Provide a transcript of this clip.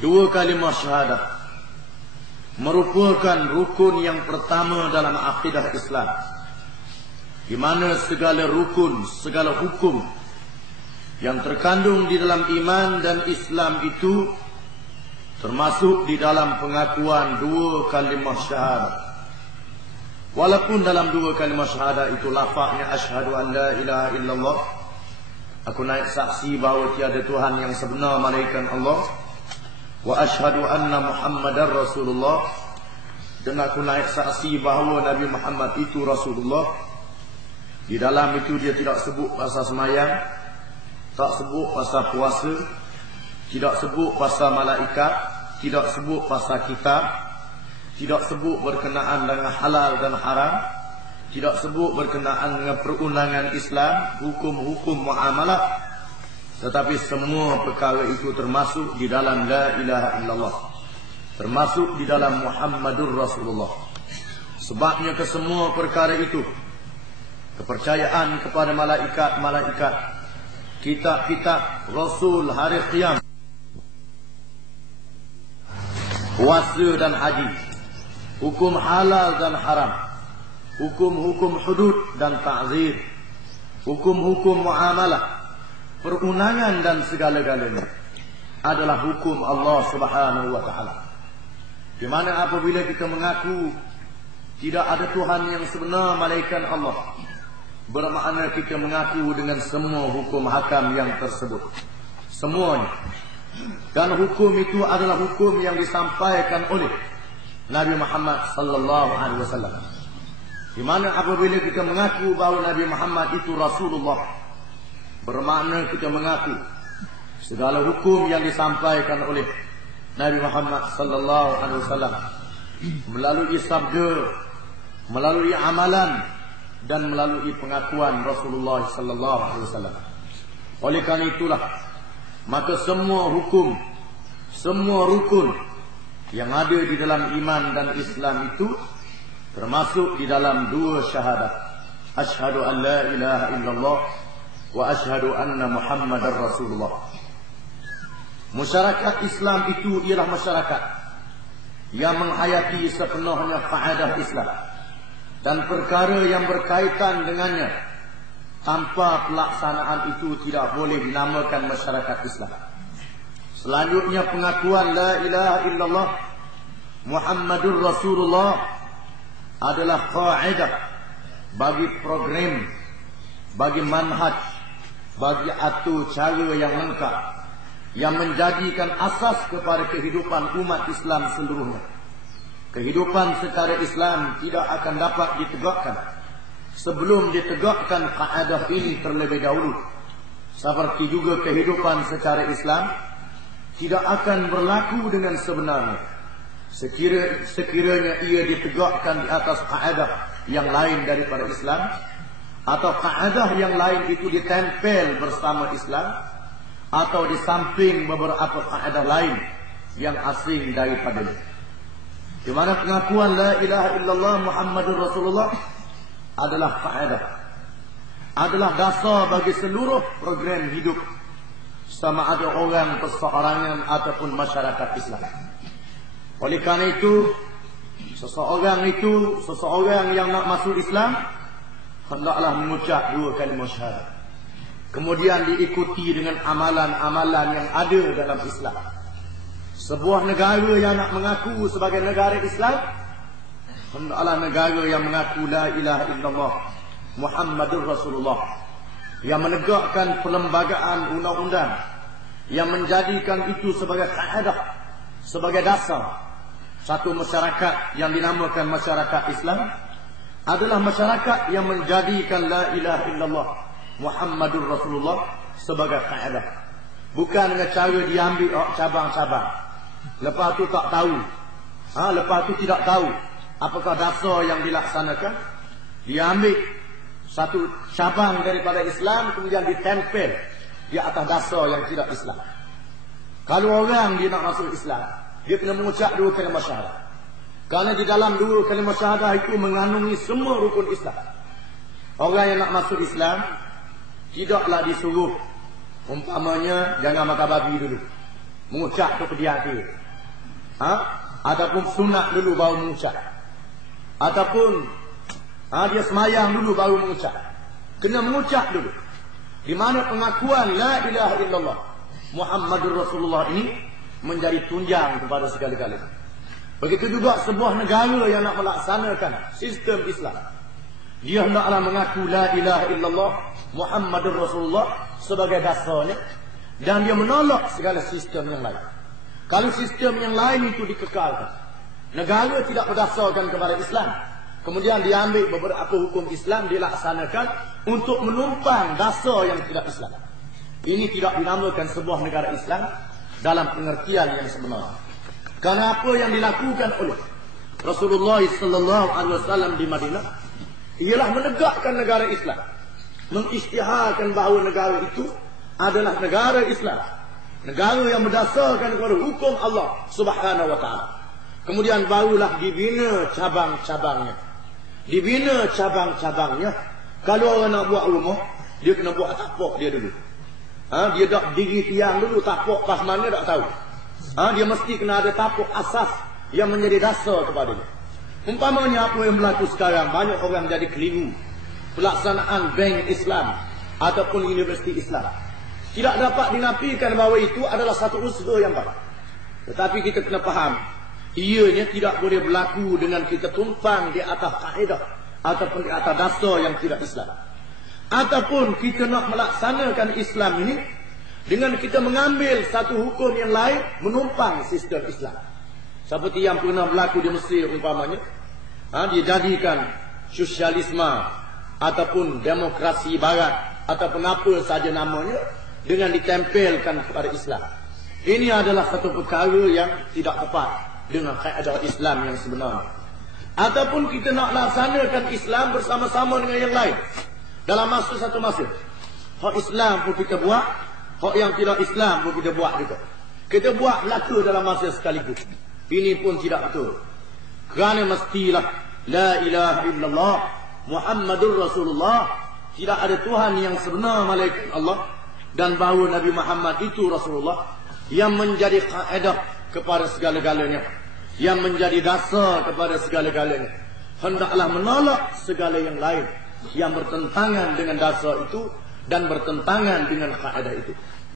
Dua kalimah syahadah merupakan rukun yang pertama dalam akidah Islam, di mana segala rukun, segala hukum yang terkandung di dalam iman dan Islam itu termasuk di dalam pengakuan dua kalimah syahadah. Walaupun dalam dua kalimah syahadah itu lafaznya asyhadu an la ilaha illallah, aku naik saksi bahawa tiada Tuhan yang sebenar melainkan Allah, wa asyhadu anna Muhammadar Rasulullah, dan aku naik saksi bahawa Nabi Muhammad itu Rasulullah. Di dalam itu dia tidak sebut pasal semayang, tak sebut pasal puasa, tidak sebut pasal malaikat, tidak sebut pasal kitab, tidak sebut berkenaan dengan halal dan haram, tidak sebut berkenaan dengan perundangan Islam, hukum-hukum muamalah, tetapi semua perkara itu termasuk di dalam la ilaha illallah, termasuk di dalam Muhammadur Rasulullah. Sebabnya kesemua perkara itu, kepercayaan kepada malaikat-malaikat, kitab-kitab, Rasul, hari qiyam, puasa dan haji, hukum halal dan haram, hukum-hukum hudud dan ta'zir, hukum-hukum muamalah, perundangan dan segala-galanya adalah hukum Allah Subhanahu wa taala. Di mana apabila kita mengaku tidak ada Tuhan yang sebenar melainkan Allah, bermakna kita mengaku dengan semua hukum hakam yang tersebut, semuanya. Dan hukum itu adalah hukum yang disampaikan oleh Nabi Muhammad sallallahu alaihi wasallam. Di mana apabila kita mengaku bahawa Nabi Muhammad itu Rasulullah, bermakna kita mengaku segala hukum yang disampaikan oleh Nabi Muhammad sallallahu alaihi wasallam melalui sabda, melalui amalan, dan melalui pengakuan Rasulullah sallallahu alaihi wasallam. Oleh karena itulah, maka semua hukum, semua rukun yang ada di dalam iman dan Islam itu termasuk di dalam dua syahadat, asyhadu an la ilaha illallah wa asyhadu anna Muhammadar Rasulullah. Masyarakat Islam itu ialah masyarakat yang menghayati sepenuhnya faedah Islam dan perkara yang berkaitan dengannya. Tanpa pelaksanaan itu tidak boleh dinamakan masyarakat Islam. Selanjutnya pengakuan la ilaha illallah Muhammadur Rasulullah adalah kaedah bagi program, bagi manhaj, bagi atur cara yang lengkap yang menjadikan asas kepada kehidupan umat Islam seluruhnya. Kehidupan secara Islam tidak akan dapat ditegakkan sebelum ditegakkan kaedah ini terlebih dahulu. Seperti juga kehidupan secara Islam tidak akan berlaku dengan sebenarnya sekiranya ia ditegakkan di atas kaedah yang lain daripada Islam, atau kaedah yang lain itu ditempel bersama Islam, atau di samping beberapa kaedah lain yang asing daripadanya. Di mana pengakuan la ilaha illallah Muhammadur Rasulullah adalah kaedah, adalah dasar bagi seluruh program hidup, sama ada orang perseorangan ataupun masyarakat Islam. Oleh karena itu, seseorang yang nak masuk Islam hendaklah mengucap dua kalimah syahadat, kemudian diikuti dengan amalan-amalan yang ada dalam Islam. Sebuah negara yang nak mengaku sebagai negara Islam hendaklah negara yang mengaku la ilaha illallah Muhammadur Rasulullah, yang menegakkan perlembagaan undang-undang, yang menjadikan itu sebagai kaedah, sebagai dasar. Satu masyarakat yang dinamakan masyarakat Islam adalah masyarakat yang menjadikan la ilaha illallah Muhammadur Rasulullah sebagai kaedah. Bukan dengan cara diambil cabang-cabang, lepas tu tak tahu, lepas tu tidak tahu apakah dasar yang dilaksanakan. Diambil satu cabang daripada Islam kemudian ditempel di atas dasar yang tidak Islam. Kalau orang dia nak masuk Islam, dia kena mengucap dua kalimah syahadah. Kerana di dalam dua kalimah syahadah itu mengandungi semua rukun Islam. Orang yang nak masuk Islam tidaklah disuruh, umpamanya jangan makan babi dulu. mengucap tu di hati. Ataupun sunat dulu baru mengucap. Ataupun dia semayang dulu baru mengucap. Kena mengucap dulu. Di mana pengakuan la ilaha illallah Muhammadur Rasulullah ini menjadi tunjang kepada segala-galanya. Begitu juga sebuah negara yang nak melaksanakan sistem Islam, dia hendaklah mengaku la ilaha illallah Muhammadur Rasulullah sebagai dasarnya, dan dia menolak segala sistem yang lain. Kalau sistem yang lain itu dikekalkan, negara tidak berdasarkan kepada Islam, kemudian diambil beberapa hukum Islam dilaksanakan untuk menumpang dasar yang tidak Islam, ini tidak dinamakan sebuah negara Islam dalam pengertian yang sebenarnya. Karena apa yang dilakukan oleh Rasulullah sallallahu alaihi wasallam di Madinah ialah menegakkan negara Islam, mengisytiharkan bahawa negara itu adalah negara Islam, negara yang berdasarkan kepada hukum Allah Subhanahu wa taala. Kemudian barulah dibina cabang-cabangnya. Dibina cabang-cabangnya. Kalau orang nak buat rumah, dia kena buat tapak dia dulu. Dia dak diri tiang dulu, tapak pas mana tak tahu. Dia mesti kena ada tapak asas yang menjadi dasar kepadanya. Umpamanya apa yang berlaku sekarang, banyak orang jadi keliru pelaksanaan bank Islam ataupun universiti Islam. Tidak dapat dinafikan bahawa itu adalah satu usaha yang baik. Tetapi kita kena faham, ianya tidak boleh berlaku dengan kita tumpang di atas kaedah ataupun di atas dasar yang tidak Islam. Ataupun kita nak melaksanakan Islam ini dengan kita mengambil satu hukum yang lain menumpang sistem Islam. Seperti yang pernah berlaku di Mesir umpamanya, dia jadikan sosialisme ataupun demokrasi barat ataupun apa saja namanya dengan ditempelkan kepada Islam. Ini adalah satu perkara yang tidak tepat dengan kaedah Islam yang sebenar. Ataupun kita nak laksanakan Islam bersama-sama dengan yang lain dalam masa satu masa. Hak Islam pun kita buat, hak yang tidak Islam pun kita buat juga. Kita buat berlaku dalam masa sekaligus. Ini pun tidak betul. Kerana mestilah la ilaha illallah Muhammadur Rasulullah, tidak ada Tuhan yang sebenar malaikat Allah, dan bahawa Nabi Muhammad itu Rasulullah yang menjadi kaedah kepada segala-galanya, yang menjadi dasar kepada segala-galanya. Hendaklah menolak segala yang lain yang bertentangan dengan dasar itu dan bertentangan dengan kaedah itu.